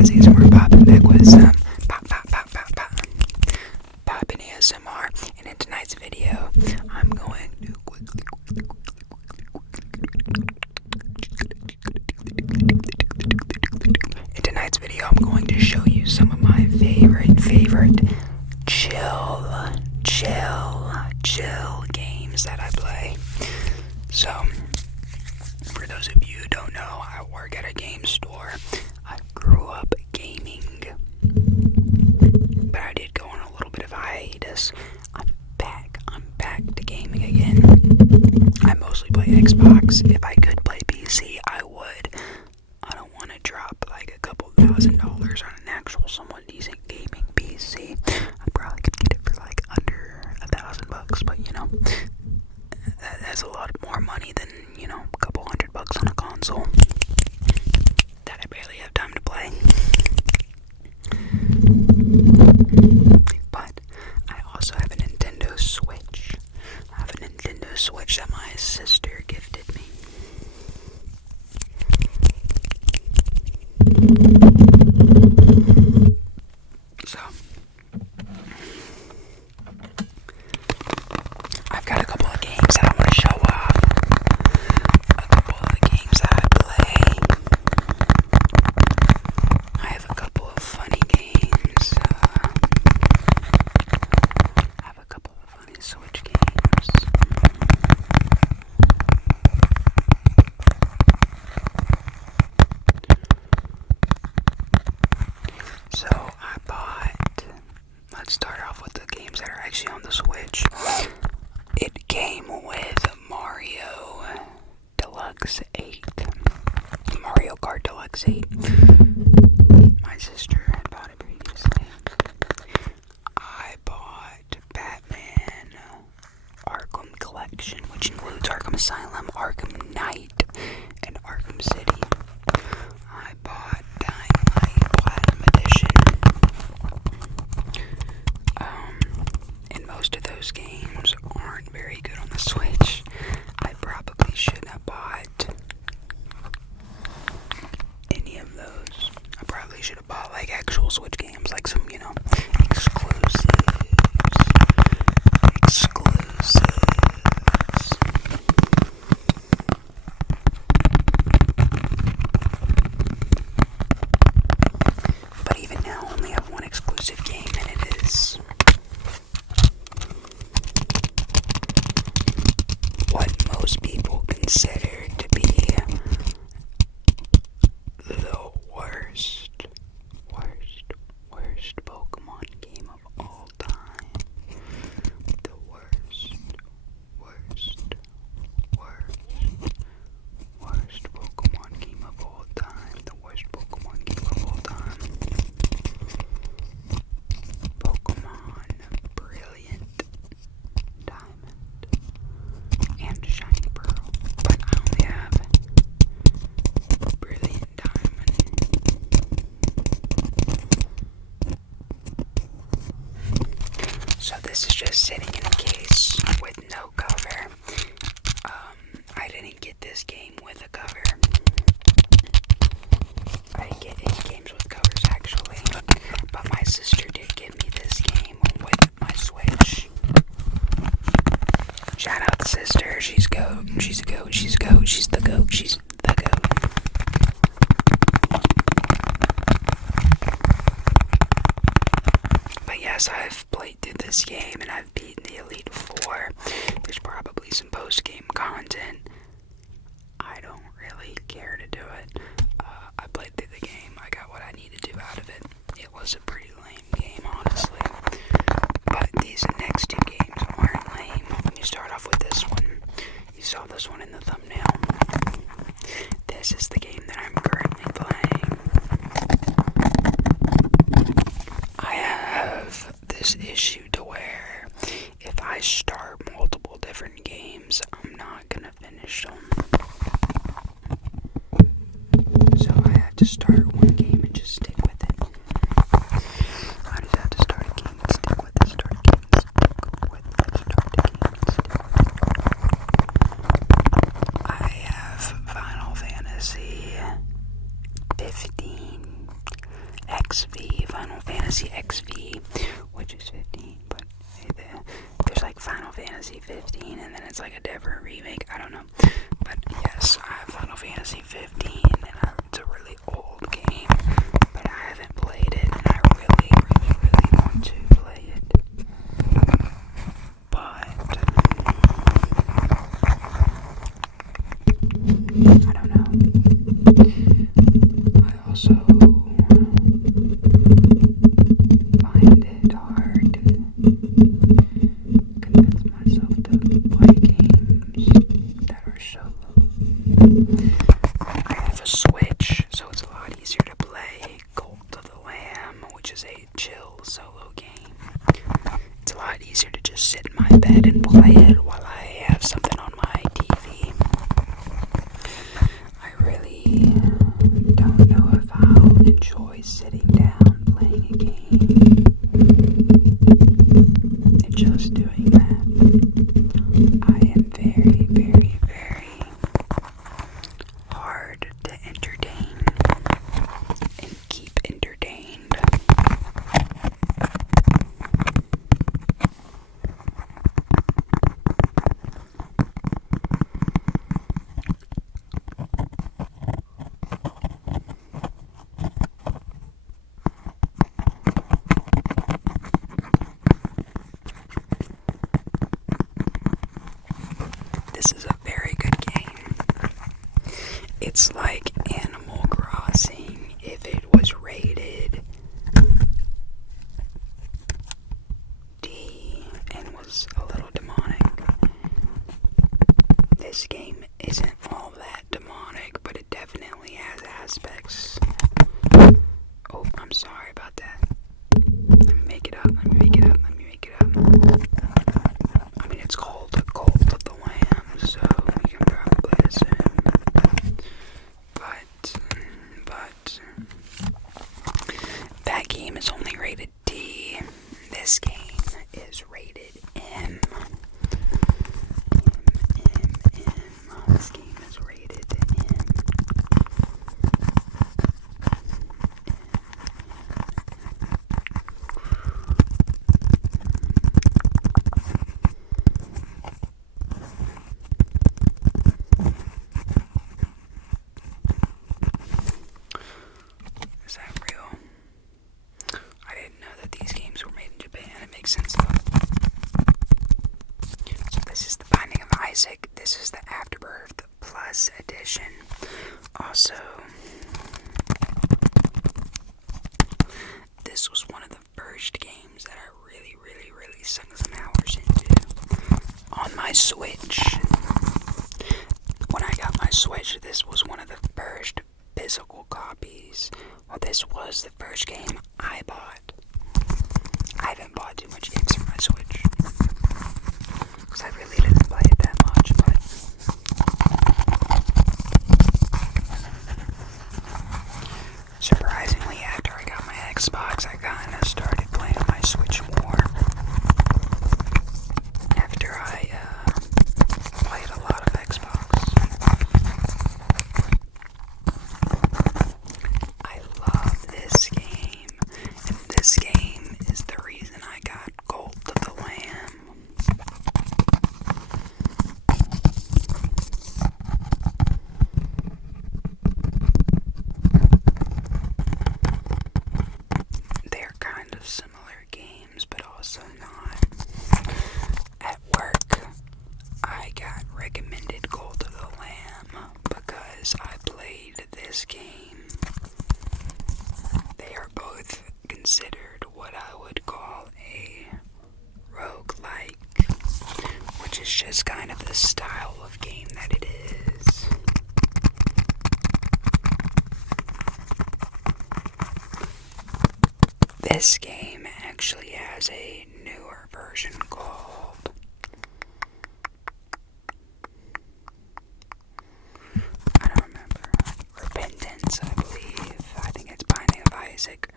guys, ASMR popping back with some popping ASMR. And in tonight's video, I'm going to show you some of my favorite chill games that I play. So, for those of you who don't know, I work at a game store. I grew up gaming, but I did go on a little bit of a hiatus. I'm back to gaming again. I mostly play Xbox. If I could play PC, I would. I don't want to drop like a couple $1,000 on an actual somewhat decent gaming PC. I probably could get it for like under $1,000, but you know, that's a lot more money than, you know, a couple $100 on a console that I barely have time to play. But I also have a Nintendo Switch. I have a Nintendo Switch that my sister gifted me. So, I've got a couple of games that I want to show off. A couple of the games that I play. I have a couple of funny games. I have a couple of funny Switch games. So I bought, let's start off with the games that are actually on the Switch. It came with Mario Deluxe 8. Mario Kart Deluxe 8. My sister had bought it previously. I bought Batman Arkham Collection, which includes Arkham Asylum, Arkham Knight, and Arkham City. I bought Dying Light Platinum Edition. And most of those games aren't very good on the Switch. I probably shouldn't have bought any of those. I probably should have bought like actual Switch games, like some, you know, exclusives. But even now, I only have one exclusive game, and it is what most people consider to be the worst Pokemon game of all time. The worst Pokemon game of all time. The worst Pokemon game of all time. Pokemon Brilliant Diamond and Shiny Pearl. But I only have Brilliant Diamond. So this is just sitting in a case with no cover. I didn't get this game with a cover. I didn't get any games with covers actually, but my sister did give me this game with my Switch. Shout out to sister, she's the goat. But yes, I've played through this game and I've beaten the Elite Four. There's probably some post-game content. I don't really care to do it. I played through the game. I got what I needed to out of it. It was a pretty lame game, honestly. But these next two games aren't lame. When you start off with this one, you saw this one in the thumbnail. This is the game that I'm currently playing. I have this issue to where if I start multiple different games, I'm not gonna finish Fantasy XV, which is 15, but there's like Final Fantasy 15, and then it's like a different remake. I don't know. But yes, I have Final Fantasy 15, and it's a really old game, but I haven't played it, and I really, really, really want to play it. But I don't know. I also find it hard to convince myself to play games that are solo. I have a Switch, so it's a lot easier to play Cult of the Lamb, which is a chill solo game. It's a lot easier to just sit in my bed and play it while I have something on my TV. I really don't know if I'll enjoy sitting down playing a game and just doing that. I am very, very, very hard to entertain and keep entertained. This is a very good game. It's like Animal Crossing if it was rated D and was a little demonic. This game isn't all that demonic, but it definitely has aspects. Oh, I'm sorry about that. Let me make it up. I mean, it's called the Cult of the Lamb, so we can probably assume. But that game is only rated D. This game is rated M. This game is rated M. Is that real? I didn't know that these games were made in Japan. It makes sense though. So this is The Binding of Isaac. This is the Afterbirth Plus edition. Also, this was one of the first games that I really, really, really sunk some hours into on my Switch. When I got my Switch, this was one of the first physical copies. Well, this was the first game I bought. I haven't bought too much games for my Switch, because I really didn't play it that much, but surprisingly, after I got my Xbox, I kind of started playing on my Switch more. After I played a lot of Xbox. I love this game, and this game is the reason I got Cult of the Lamb. They're kind of similar games, but also not. At work, I got recommended Cult of the Lamb because I played this game. They are both considered what I would call a roguelike, which is just kind of the style of game that it is. This game actually has a newer version called I don't remember. Repentance, I believe. I think it's Binding of Isaac.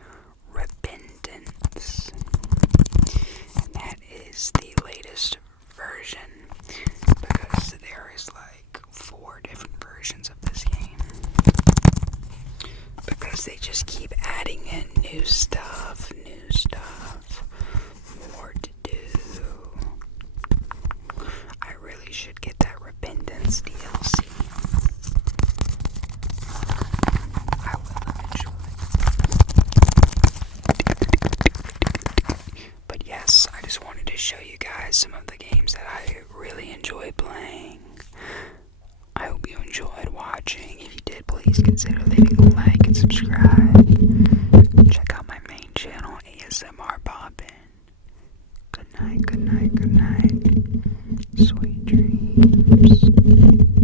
Repentance. And that is the latest version, because there is like 4 different versions of this game. Because they just keep adding in new stuff, new stuff, more to do. I really should get that Repentance DLC. I will eventually. But yes, I just wanted to show you guys some of the games that I really enjoy playing. I hope you enjoyed watching. If you did, please consider leaving a like and subscribe.